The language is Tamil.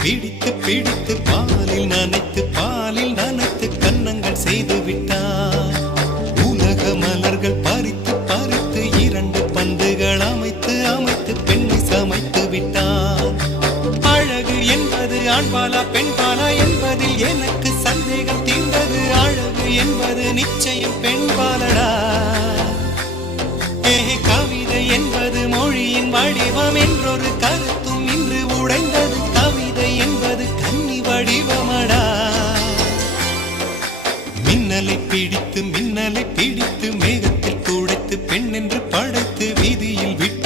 பிடித்து பிடித்து பாலில் நனைத்து கன்னங்கள் செய்து விட்டார். உலக மலர்கள் பறித்து பறித்து 2 பந்துகள் அமைத்து அமைத்து பெண்ணை சமைத்து விட்டார். அழகு என்பது ஆண்பாலா பெண்பாலா என்பதில் எனக்கு சந்தேகம் தீர்ந்தது. அழகு என்பது நிச்சயம் பெண்பாலடா. கவிதை என்பது மொழியின் வடிவம் என்றொரு கருத்தும் இன்று உடைந்தது. கவிதை என்பது கன்னி வடிவமடா. மின்னலை பிடித்து மேகத்தில் துடைத்து பெண் என்று படைத்து வீதியில் விட்டு